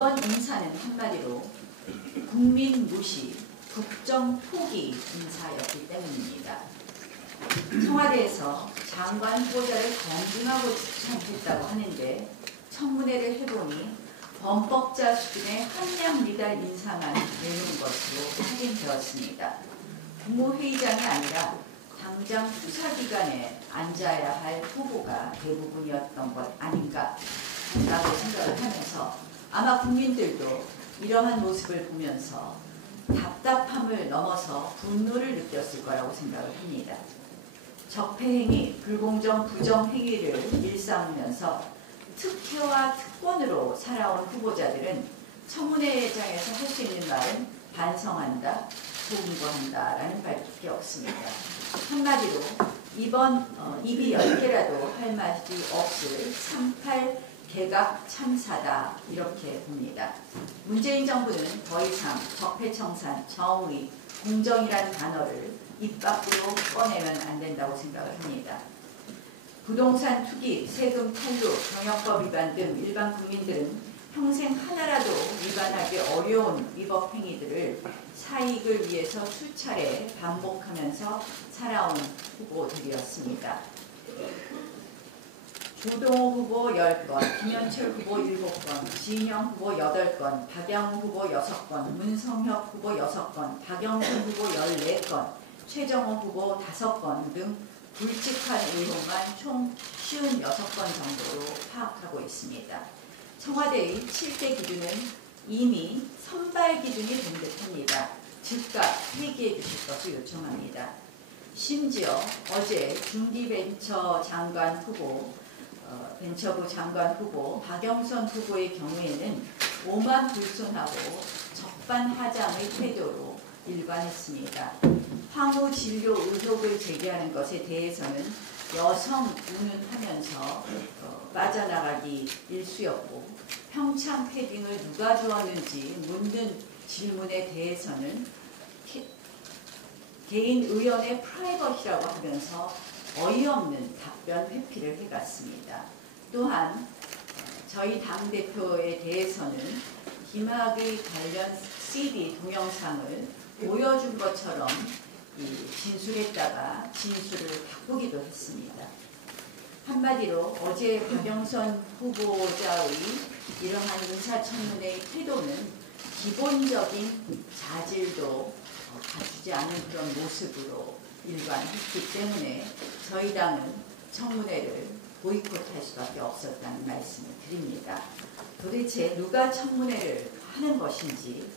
이번 인사는 한마디로 국민 무시, 국정 포기 인사였기 때문입니다. 청와대에서 장관 후보자를 검증하고 추천했다고 하는데 청문회를 해보니 범법자 수준의 함량 미달 인사만 내놓은 것으로 확인되었습니다. 국무회의장이 아니라 당장 수사기관에 앉아야 할 후보가 대부분이었던 것 아닌가라고 생각을 하면서 아마 국민들도 이러한 모습을 보면서 답답함을 넘어서 분노를 느꼈을 거라고 생각을 합니다. 적폐행위, 불공정, 부정행위를 일삼으면서 특혜와 특권으로 살아온 후보자들은 청문회장에서 할 수 있는 말은 반성한다, 송구한다 라는 말밖에 없습니다. 한마디로 이번 입이 10개라도 할 말이 없을 3.8 개각 참사다 이렇게 봅니다. 문재인 정부는 더 이상 적폐청산, 정의, 공정이라는 단어를 입 밖으로 꺼내면 안 된다고 생각을 합니다. 부동산 투기, 세금 탈루, 경영법 위반 등 일반 국민들은 평생 하나라도 위반하기 어려운 위법 행위들을 사익을 위해서 수차례 반복하면서 살아온 후보들이었습니다. 조동호 후보 10건, 김현철 후보 7건, 진영 후보 8건, 박영우 후보 6건, 문성혁 후보 6건, 박영선 후보 14건, 최정호 후보 5건 등 굵직한 의혹만 총 56건 정도로 파악하고 있습니다. 청와대의 7대 기준은 이미 선발 기준이 된 듯합니다. 즉각 폐기해 주실 것을 요청합니다. 심지어 어제 중기벤처 장관 후보 벤처부 장관 후보 박영선 후보의 경우에는 오만불손하고 적반하장의 태도로 일관했습니다. 황후 진료 의혹을 제기하는 것에 대해서는 여성 운운하면서 빠져나가기 일쑤였고 평창 패딩을 누가 주었는지 묻는 질문에 대해서는 개인 의원의 프라이버시라고 하면서 어이없는 답변 회피를 해갔습니다. 또한 저희 당대표에 대해서는 김학의 관련 CD 동영상을 보여준 것처럼 진술했다가 진술을 바꾸기도 했습니다. 한마디로 어제 박영선 후보자의 이러한 인사청문회의 태도는 기본적인 자질도 갖추지 않은 그런 모습으로 일관했기 때문에 저희 당은 청문회를 보이콧할 수밖에 없었다는 말씀을 드립니다. 도대체 누가 청문회를 하는 것인지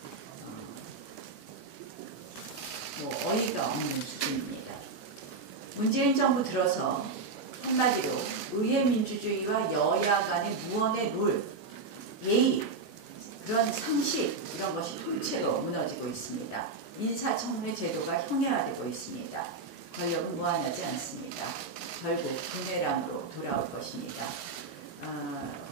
어이가 없는 수준입니다. 문재인 정부 들어서 한마디로 의회 민주주의와 여야 간의 무언의 룰, 예의, 그런 상식 이런 것이 통째로 무너지고 있습니다. 인사청문회 제도가 형해화되고 있습니다. 권력은 무한하지 않습니다. 결국 부메랑으로 돌아올 것입니다.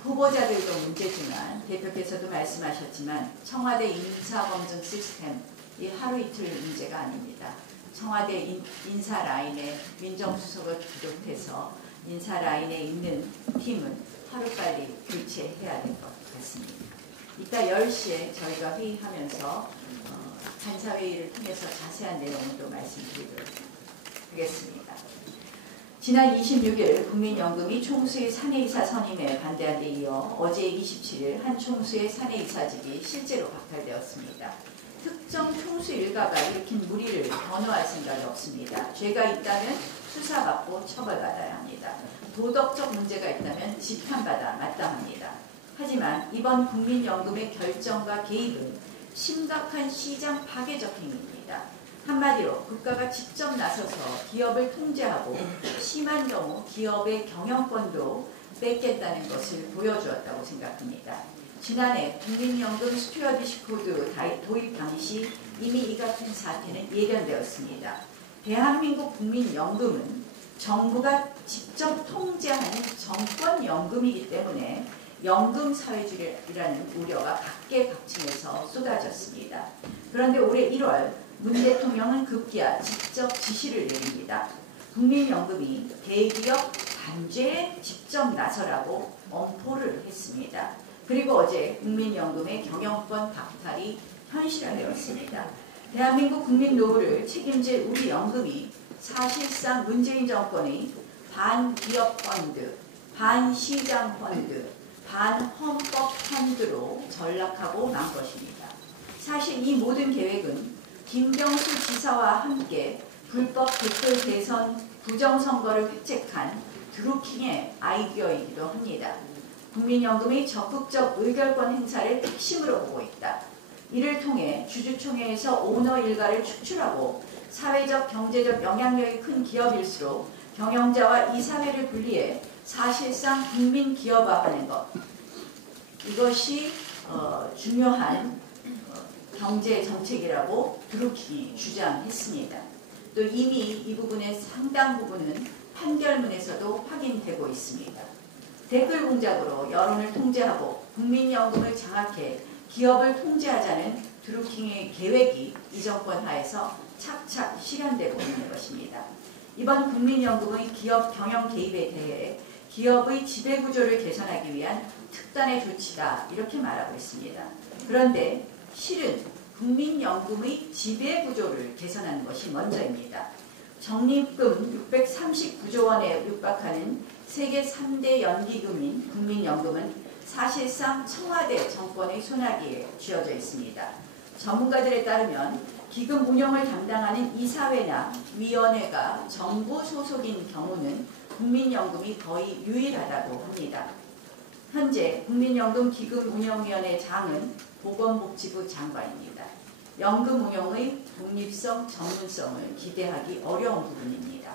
후보자들도 문제지만 대표께서도 말씀하셨지만 청와대 인사검증 시스템 이 하루 이틀 문제가 아닙니다. 청와대 인사 라인에 민정수석을 비롯해서 인사 라인에 있는 팀은 하루빨리 교체해야 될 것 같습니다. 이따 10시에 저희가 회의하면서 간사회의를 통해서 자세한 내용을 또 말씀드리도록 하겠습니다. 지난 26일 국민연금이 총수의 사내이사 선임에 반대한 데 이어 어제 27일 한 총수의 사내이사직이 실제로 박탈되었습니다. 특정 총수 일가가 일으킨 무리를 변호할 생각이 없습니다. 죄가 있다면 수사받고 처벌받아야 합니다. 도덕적 문제가 있다면 재판받아 마땅합니다. 하지만 이번 국민연금의 결정과 개입은 심각한 시장 파괴적 행위입니다. 한마디로 국가가 직접 나서서 기업을 통제하고 심한 경우 기업의 경영권도 뺏겠다는 것을 보여주었다고 생각합니다. 지난해 국민연금 스튜어디십 코드 도입 당시 이미 이 같은 사태는 예견되었습니다. 대한민국 국민연금은 정부가 직접 통제하는 정권연금이기 때문에 연금사회주의라는 우려가 각계각층에서 쏟아졌습니다. 그런데 올해 1월 문 대통령은 급기야 직접 지시를 내립니다. 국민연금이 대기업 단죄에 직접 나서라고 엄포를 했습니다. 그리고 어제 국민연금의 경영권 박탈이 현실화되었습니다. 대한민국 국민 노후를 책임질 우리 연금이 사실상 문재인 정권의 반기업 펀드, 반시장 펀드, 반헌법 펀드로 전락하고 만 것입니다. 사실 이 모든 계획은 김경수 지사와 함께 불법 댓글 대선 부정선거를 획책한 드루킹의 아이디어이기도 합니다. 국민연금이 적극적 의결권 행사를 핵심으로 보고 있다. 이를 통해 주주총회에서 오너 일가를 축출하고 사회적 경제적 영향력이 큰 기업일수록 경영자와 이사회를 분리해 사실상 국민 기업화하는 것, 이것이 중요한 경제 정책이라고 드루킹이 주장했습니다. 또 이미 이 부분의 상당 부분은 판결문에서도 확인되고 있습니다. 댓글 공작으로 여론을 통제하고 국민연금을 장악해 기업을 통제하자는 드루킹의 계획이 이 정권 하에서 착착 실현되고 있는 것입니다. 이번 국민연금의 기업 경영 개입에 대해 기업의 지배구조를 개선하기 위한 특단의 조치다 이렇게 말하고 있습니다. 그런데 실은 국민연금의 지배구조를 개선하는 것이 먼저입니다. 적립금 639조 원에 육박하는 세계 3대 연기금인 국민연금은 사실상 청와대 정권의 손아귀에 쥐어져 있습니다. 전문가들에 따르면 기금 운영을 담당하는 이사회나 위원회가 정부 소속인 경우는 국민연금이 거의 유일하다고 합니다. 현재 국민연금 기금운영위원회 장은 보건복지부 장관입니다. 연금 운영의 독립성, 전문성을 기대하기 어려운 부분입니다.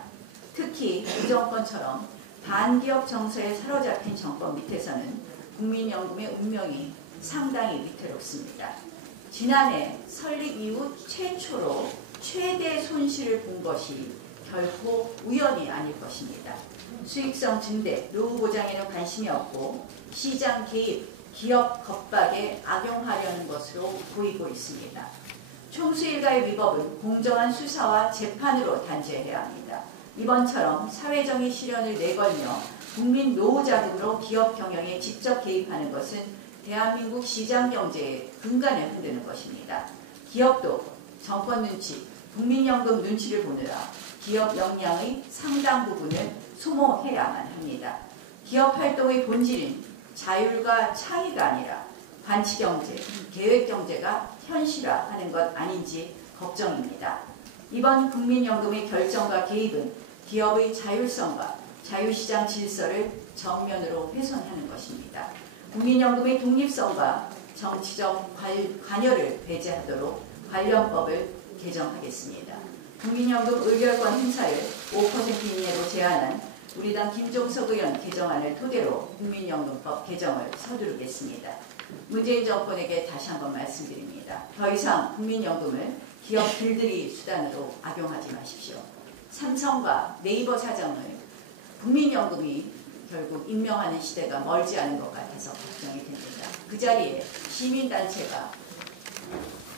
특히 이 정권처럼 반기업 정서에 사로잡힌 정권 밑에서는 국민연금의 운명이 상당히 위태롭습니다. 지난해 설립 이후 최초로 최대 손실을 본 것이 결코 우연이 아닐 것입니다. 수익성 증대, 노후 보장에는 관심이 없고 시장 개입, 기업 겁박에 악용하려는 것으로 보이고 있습니다. 총수 일가의 위법은 공정한 수사와 재판으로 단죄해야 합니다. 이번처럼 사회정의 실현을 내걸며 국민 노후 자금으로 기업 경영에 직접 개입하는 것은 대한민국 시장 경제의 근간을 흔드는 것입니다. 기업도 정권 눈치, 국민연금 눈치를 보느라 기업 역량의 상당 부분을 소모해야만 합니다. 기업 활동의 본질은 자율과 창의가 아니라 관치경제, 계획경제가 현실화하는 것 아닌지 걱정입니다. 이번 국민연금의 결정과 개입은 기업의 자율성과 자유시장 질서를 정면으로 훼손하는 것입니다. 국민연금의 독립성과 정치적 관여를 배제하도록 관련법을 개정하겠습니다. 국민연금 의결권 행사를 5% 이내로 제한한 우리 당 김종석 의원 개정안을 토대로 국민연금법 개정을 서두르겠습니다. 문재인 정권에게 다시 한번 말씀드립니다. 더 이상 국민연금을 기업 길들이 수단으로 악용하지 마십시오. 삼성과 네이버 사장을 국민연금이 결국 임명하는 시대가 멀지 않은 것 같아서 걱정이 됩니다. 그 자리에 시민단체가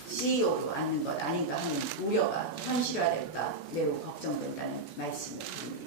CEO로 앉는 것 아닌가 하는 우려가 현실화될까 매우 걱정된다는 말씀을 드립니다.